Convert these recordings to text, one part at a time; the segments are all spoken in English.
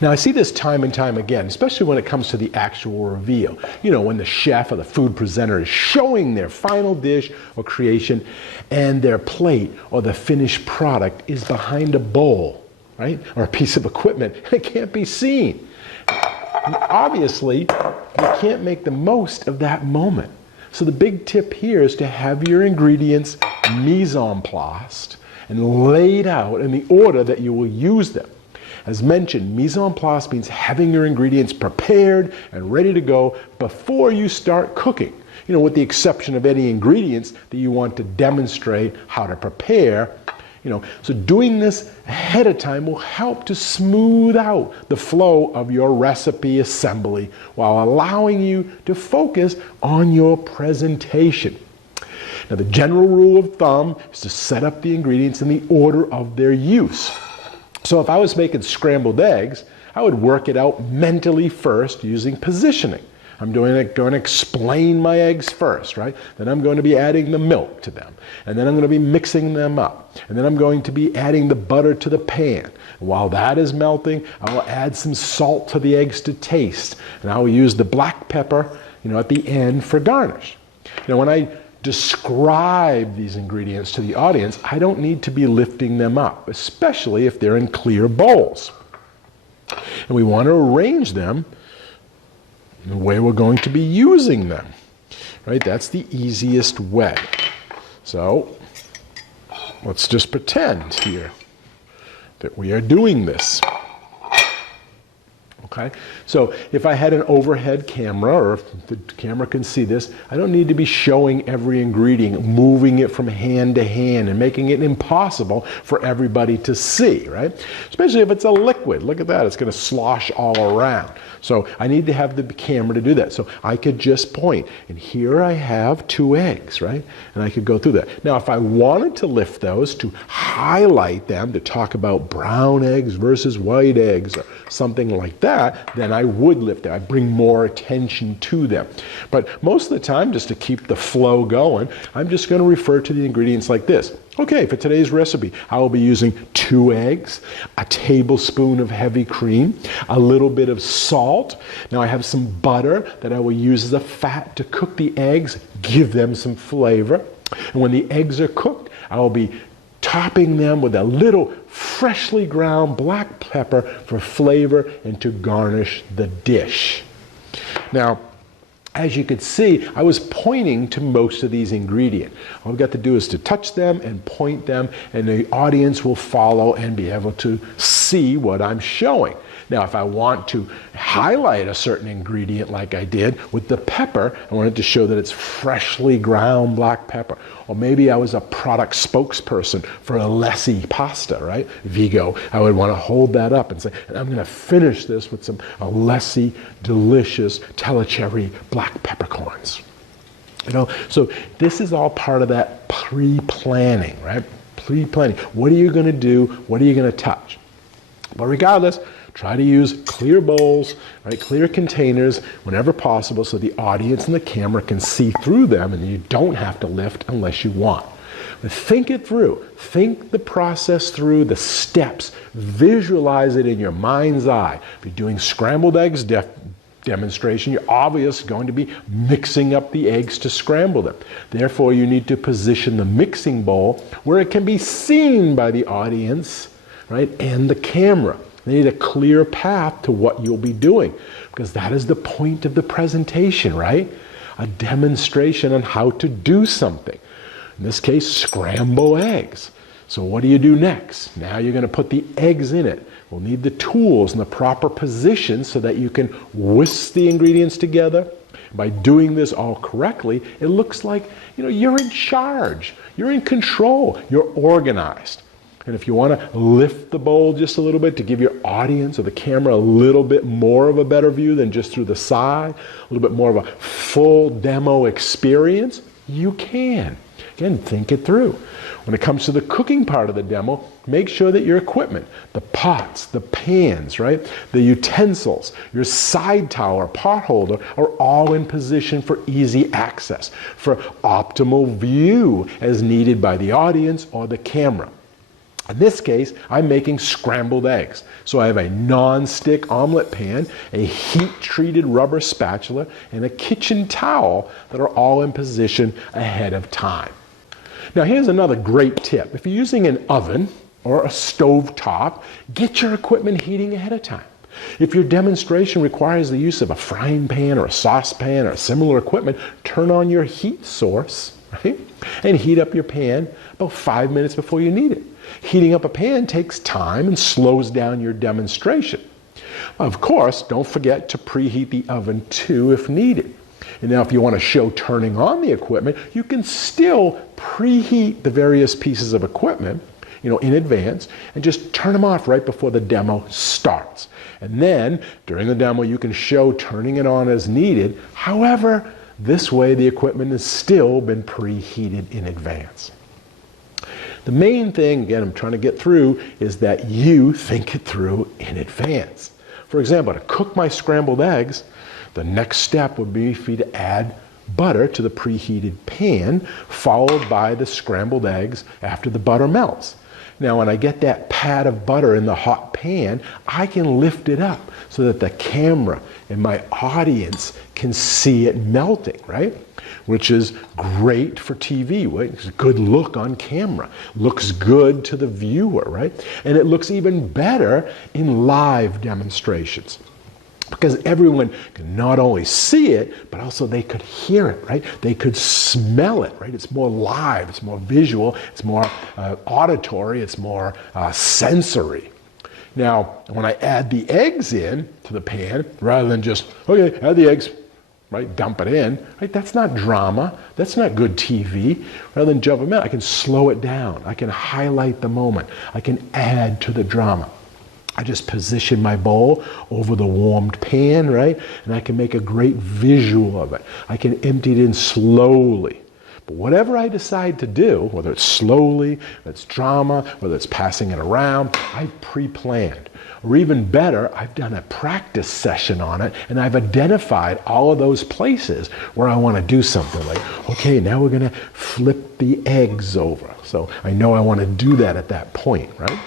Now, I see this time and time again, especially when it comes to the actual reveal. You know, when the chef or the food presenter is showing their final dish or creation and their plate or the finished product is behind a bowl, right? Or a piece of equipment, and it can't be seen. Obviously, you can't make the most of that moment. So the big tip here is to have your ingredients mise en place and laid out in the order that you will use them. As mentioned, mise en place means having your ingredients prepared and ready to go before you start cooking. You know, with the exception of any ingredients that you want to demonstrate how to prepare. You know, so doing this ahead of time will help to smooth out the flow of your recipe assembly while allowing you to focus on your presentation. Now, the general rule of thumb is to set up the ingredients in the order of their use. So if I was making scrambled eggs, I would work it out mentally first using positioning. I'm going to explain my eggs first, right? Then I'm going to be adding the milk to them. And then I'm going to be mixing them up. And then I'm going to be adding the butter to the pan. And while that is melting, I will add some salt to the eggs to taste. And I will use the black pepper, you know, at the end for garnish. Now, when I describe these ingredients to the audience, I don't need to be lifting them up, especially if they're in clear bowls. And we want to arrange them the way we're going to be using them, right? That's the easiest way. So let's just pretend here that we are doing this. Okay? So if I had an overhead camera, or if the camera can see this, I don't need to be showing every ingredient, moving it from hand to hand and making it impossible for everybody to see, right? Especially if it's a liquid. Look at that, it's going to slosh all around. So I need to have the camera to do that. So I could just point, and here I have 2 eggs, right? And I could go through that. Now, if I wanted to lift those to highlight them, to talk about brown eggs versus white eggs, or something like that, then I would lift them. I bring more attention to them. But most of the time, just to keep the flow going, I'm just going to refer to the ingredients like this. Okay, for today's recipe, I will be using 2 eggs, a tablespoon of heavy cream, a little bit of salt. Now I have some butter that I will use as a fat to cook the eggs, give them some flavor. And when the eggs are cooked, I will be topping them with a little freshly ground black pepper for flavor and to garnish the dish. Now, as you can see, I was pointing to most of these ingredients. All I've got to do is to touch them and point them, and the audience will follow and be able to see what I'm showing. Now, if I want to highlight a certain ingredient like I did with the pepper, I wanted to show that it's freshly ground black pepper. Or maybe I was a product spokesperson for Alessi pasta, right? Vigo. I would want to hold that up and say, and I'm going to finish this with some Alessi delicious Telecherry black peppercorns. You know, so this is all part of that pre-planning, right? Pre-planning. What are you going to do? What are you going to touch? But regardless, try to use clear bowls, right, clear containers whenever possible so the audience and the camera can see through them and you don't have to lift unless you want. But think it through. Think the process through, the steps. Visualize it in your mind's eye. If you're doing scrambled eggs demonstration, you're obviously going to be mixing up the eggs to scramble them. Therefore, you need to position the mixing bowl where it can be seen by the audience, right, and the camera. They need a clear path to what you'll be doing, because that is the point of the presentation, right? A demonstration on how to do something. In this case, scramble eggs. So what do you do next? Now you're going to put the eggs in it. We'll need the tools in the proper position so that you can whisk the ingredients together. By doing this all correctly, it looks like, you know, you're in charge. You're in control. You're organized. And if you want to lift the bowl just a little bit to give your audience or the camera a little bit more of a better view than just through the side, a little bit more of a full demo experience, you can. Again, think it through. When it comes to the cooking part of the demo, make sure that your equipment, the pots, the pans, right, the utensils, your side tower, pot holder, are all in position for easy access, for optimal view as needed by the audience or the camera. In this case, I'm making scrambled eggs. So I have a non-stick omelet pan, a heat-treated rubber spatula, and a kitchen towel that are all in position ahead of time. Now here's another great tip. If you're using an oven or a stove top, get your equipment heating ahead of time. If your demonstration requires the use of a frying pan or a saucepan or similar equipment, turn on your heat source, right? And heat up your pan about 5 minutes before you need it. Heating up a pan takes time and slows down your demonstration. Of course, don't forget to preheat the oven too if needed. And now if you want to show turning on the equipment, you can still preheat the various pieces of equipment, in advance, and just turn them off right before the demo starts. And then during the demo, you can show turning it on as needed. However, this way the equipment has still been preheated in advance. The main thing, again, I'm trying to get through is that you think it through in advance. For example, to cook my scrambled eggs, the next step would be for you to add butter to the preheated pan, followed by the scrambled eggs after the butter melts. Now, when I get that pat of butter in the hot pan, I can lift it up so that the camera and my audience can see it melting, right? Which is great for TV, right? It's a good look on camera. Looks good to the viewer, right? And it looks even better in live demonstrations, because everyone can not only see it, but also they could hear it, right? They could smell it, right? It's more live, it's more visual, it's more auditory, it's more sensory. Now, when I add the eggs in to the pan, rather than just, okay, add the eggs, right, dump it in, right? That's not drama, that's not good TV. Rather than jump them in, I can slow it down, I can highlight the moment, I can add to the drama. I just position my bowl over the warmed pan, right? And I can make a great visual of it. I can empty it in slowly. But whatever I decide to do, whether it's slowly, whether it's drama, whether it's passing it around, I've pre-planned. Or even better, I've done a practice session on it, and I've identified all of those places where I want to do something like, okay, now we're going to flip the eggs over. So I know I want to do that at that point, right?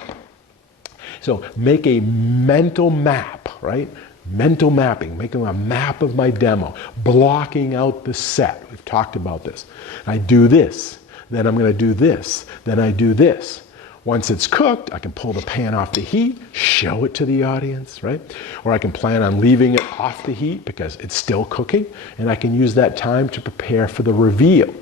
So make a mental map, right? Mental mapping, making a map of my demo, blocking out the set. We've talked about this. I do this, then I'm going to do this, then I do this. Once it's cooked, I can pull the pan off the heat, show it to the audience, right? Or I can plan on leaving it off the heat because it's still cooking, and I can use that time to prepare for the reveal.